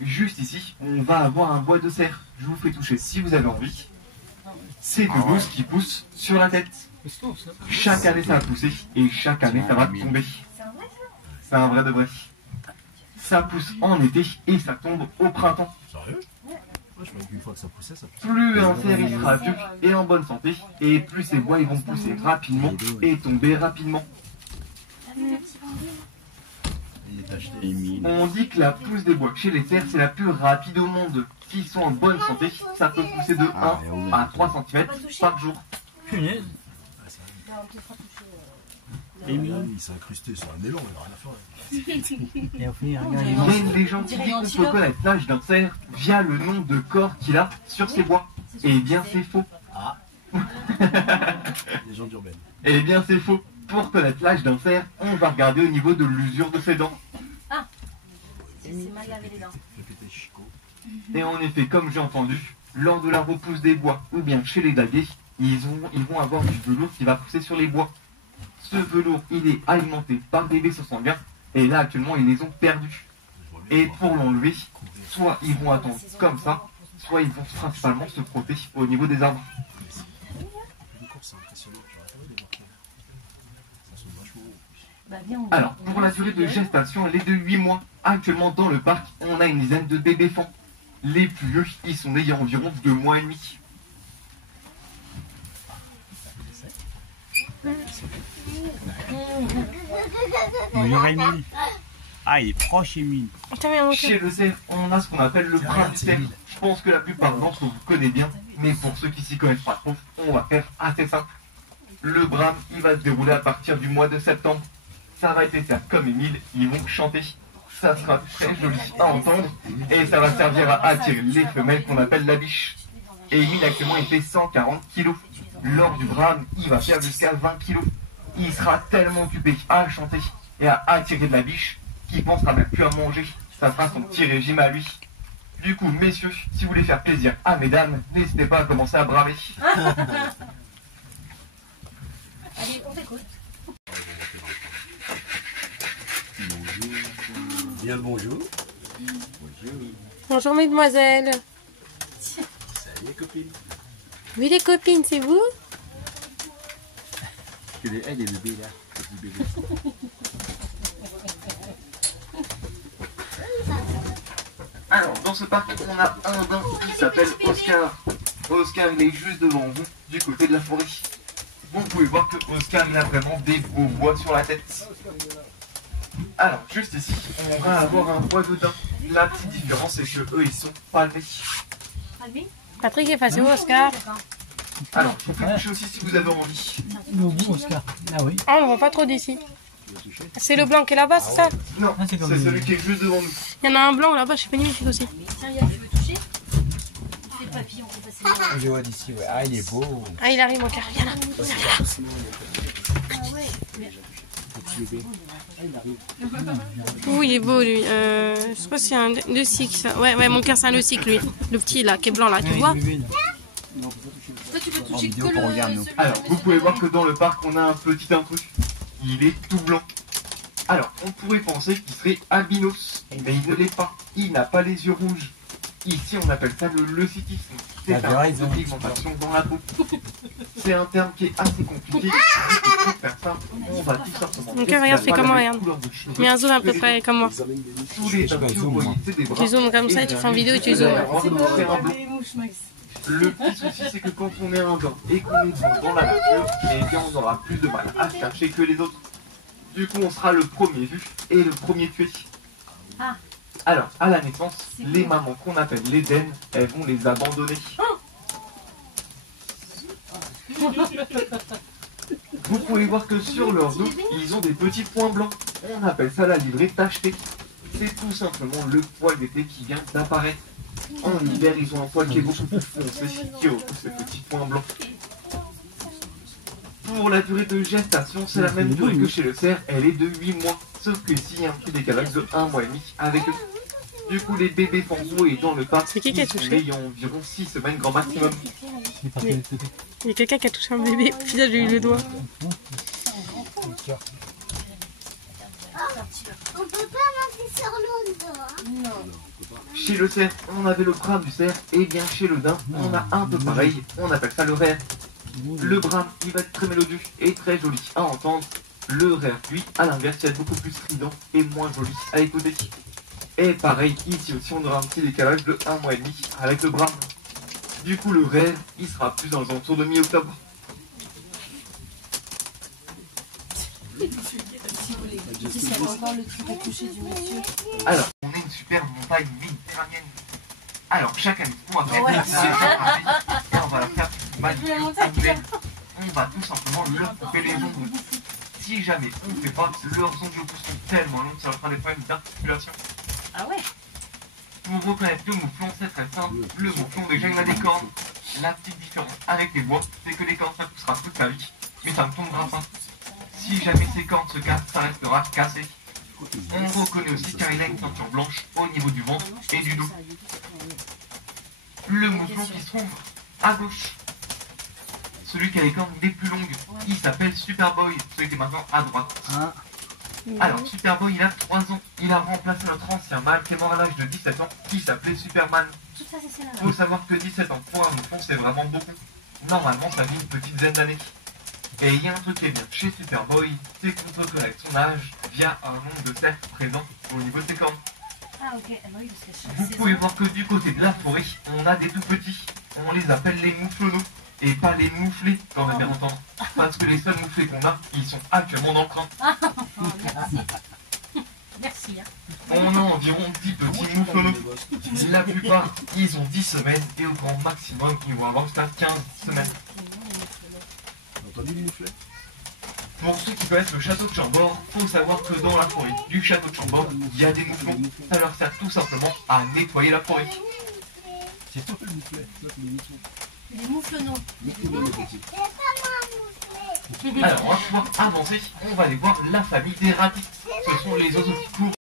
juste ici, on va avoir un bois de cerf. Je vous fais toucher si vous avez envie. C'est de l'os qui pousse sur la tête. Chaque année ça va pousser et chaque année ça va tomber. C'est un vrai de vrai. Ça pousse en été et ça tombe au printemps. Plus un cerf il sera vieux et en bonne santé, et plus ces bois ils vont pousser rapidement et tomber rapidement. On dit que la pousse des bois chez les cerfs c'est la plus rapide au monde. S'ils sont en bonne santé, ça peut pousser de 1 à 3 cm par jour. Il s'est incrusté sur un élan, il n'a rien à faire. Il y a une légende qui dit qu'on peut connaître l'âge d'un cerf via le nombre de corps qu'il a sur ses bois. Eh bien c'est faux. Ah. Légende urbaine. Eh bien c'est faux. Pour connaître l'âge d'un cerf, on va regarder au niveau de l'usure de ses dents. Ah. C'est mal lavé les dents. Et en effet, comme j'ai entendu, lors de la repousse des bois ou bien chez les daguiers, ils vont avoir du velours qui va pousser sur les bois. Ce velours, il est alimenté par des vaisseaux sanguins et là actuellement ils les ont perdus. Et pour l'enlever, soit ils vont attendre comme ça, soit ils vont principalement se frotter au niveau des arbres. Alors, pour la durée de gestation, elle est de 8 mois. Actuellement dans le parc, on a une dizaine de bébés fans. Les plus vieux, ils sont nés il y a environ 2 mois et demi. Bonjour Émile. Ah, il est proche Émile. Chez le cerf, on a ce qu'on appelle le brin du cerf. Je pense que la plupart d'entre vous connaissez bien, mais pour ceux qui s'y connaissent pas trop, on va faire assez simple. Le brame, il va se dérouler à partir du mois de septembre. Ça va être les cerfs comme Émile, ils vont chanter. Ça sera très joli à entendre et ça va servir à attirer les femelles qu'on appelle la biche. Et Émile actuellement il fait 140 kg. Lors du brame, il va faire jusqu'à 20 kg. Il sera tellement occupé à chanter et à attirer de la biche qu'il pensera même plus à manger. Ça sera son petit régime à lui. Du coup, messieurs, si vous voulez faire plaisir à mesdames, n'hésitez pas à commencer à bramer. Allez, on t'écoute. Bonjour. Bien le bonjour. Bonjour mesdemoiselles. Salut les copines. Oui les copines, c'est vous? Il y a des bébés là. Des bébés. Alors, dans ce parc, on a un daim qui s'appelle Oscar. Oscar, il est juste devant vous, du côté de la forêt. Vous pouvez voir que Oscar, il a vraiment des beaux bois sur la tête. Alors, juste ici, on va avoir un bois de daim. La petite différence, c'est que eux, ils sont palmés. Patrick est passé où, Oscar? Alors, je vous toucher aussi si vous avez envie. Oscar. Ah oui. Ah, on ne voit pas trop d'ici. C'est le blanc qui est là-bas, c'est ça? Non, c'est celui qui est juste devant nous. Il y en a un blanc là-bas, je suis magnifique aussi. Tiens, Yann, tu veux toucher? C'est le papillon qui est passé là. Je vois d'ici, ouais. Ah, il est beau. Ah, il arrive mon cœur, viens là. Oui, il est beau lui. Je crois que c'est un leucique ça. Ouais, mon cœur c'est un leucique lui. Le petit là, qui est blanc là, tu vois? Toi, tu veux toucher que le... Alors, vous pouvez voir que dans le parc, on a un petit intrus. Il est tout blanc. Alors, on pourrait penser qu'il serait albinos, mais il ne l'est pas. Il n'a pas les yeux rouges. Ici, on appelle ça le leucitisme. C'est un type de pigmentation dans la peau. C'est un terme qui est assez compliqué. Pour faire simple, on va tout simplement... Mon cœur, regarde, fais comme moi, regarde. Mets un zoom à peu près comme moi. Tous les dents que vous voyez, c'est des bras. Tu zoomes comme ça et tu fais une vidéo et tu zoomes. C'est un blanc. Le petit souci, c'est que quand on est un blanc et qu'on est dans la nature, eh bien, on aura plus de mal à se cacher que les autres. Du coup, on sera le premier vu et le premier tué. Ah. Alors, à la naissance, les mamans qu'on appelle les daines, elles vont les abandonner. Vous pouvez voir que sur leur dos, ils ont des petits points blancs. On appelle ça la livrée tachetée. C'est tout simplement le poil d'été qui vient d'apparaître. En hiver, ils ont un poil qui est beaucoup plus foncé, qui recouvre ces petits points blancs. Pour la durée de gestation, c'est la même durée que chez le cerf, elle est de 8 mois. Sauf que ici, il y a un petit décalage de 1 mois et demi avec eux. Du coup, les bébés fantômes et dans le parc, c'est qui a touché? Il y a environ 6 semaines grand maximum. Il y a quelqu'un qui a touché un bébé, puis là j'ai eu le doigt. On peut pas monter sur l'autre. Non, on peut pas. Chez le cerf, on avait le brame du cerf, et bien chez le daim, on a un peu pareil, on appelle ça le rère. Le brame, il va être très mélodieux et très joli à entendre. Le rère, lui, à l'inverse, il va être beaucoup plus strident et moins joli à écouter. Et pareil, ici aussi, on aura un petit décalage de 1 mois et demi avec le brame. Du coup, le rère, il sera plus dans les alentours de mi-octobre. Alors, on est une super montagne méditerranéenne. Alors, chaque année, on va faire et on va la faire magnifique annuelle. On va tout simplement leur couper les ongles. Si jamais on ne fait pas, leurs ongles sont tellement longs que ça leur fera des problèmes d'articulation. Ah ouais. Pour reconnaître le mouflon, c'est très simple. Le mouflon, déjà, il a des cornes. La petite différence avec les bois, c'est que les cornes, ça poussera toute la vie, mais ça ne tombera pas. Si jamais ces cornes se cassent, ça restera cassé. On reconnaît aussi car il a une ceinture blanche au niveau du ventre et du dos. Le mouflon qui se trouve à gauche, celui qui a les cornes les plus longues, il s'appelle Superboy, celui qui est maintenant à droite. Alors Superboy, il a 3 ans, il a remplacé notre ancien mâle qui est mort à l'âge de 17 ans, qui s'appelait Superman. Il faut savoir que 17 ans pour un mouflon, c'est vraiment beaucoup. Normalement, ça vit une petite dizaine d'années. Et il y a un truc qui est bien chez Superboy, c'est qu'on peut connaître son âge via un nombre de cercles présents au niveau de ses cornes. Ah ok, ah bah oui, parce que Vous pouvez voir que du côté de la forêt, on a des tout petits. On les appelle les mouflonneaux et pas les mouflés, quand même bien entendre. Parce que les seuls mouflés qu'on a, ils sont actuellement dans le train. Oh, merci. Merci. Hein. On a environ 10 petits mouflonneaux. La plupart, ils ont 10 semaines et au grand maximum, ils vont avoir jusqu'à 15 semaines. T'as entendu les mouflets? Pour ceux qui connaissent le château de Chambord, il faut savoir que dans la forêt du château de Chambord, il y a des mouflons. Ça leur sert tout simplement à nettoyer la forêt. C'est toi le mouflet. Toi, tu les mouflets. Les mouflonneaux. Mouflons, les petits. Alors, on va pouvoir avancer. On va aller voir la famille des ratites. Ce sont les oiseaux qui courent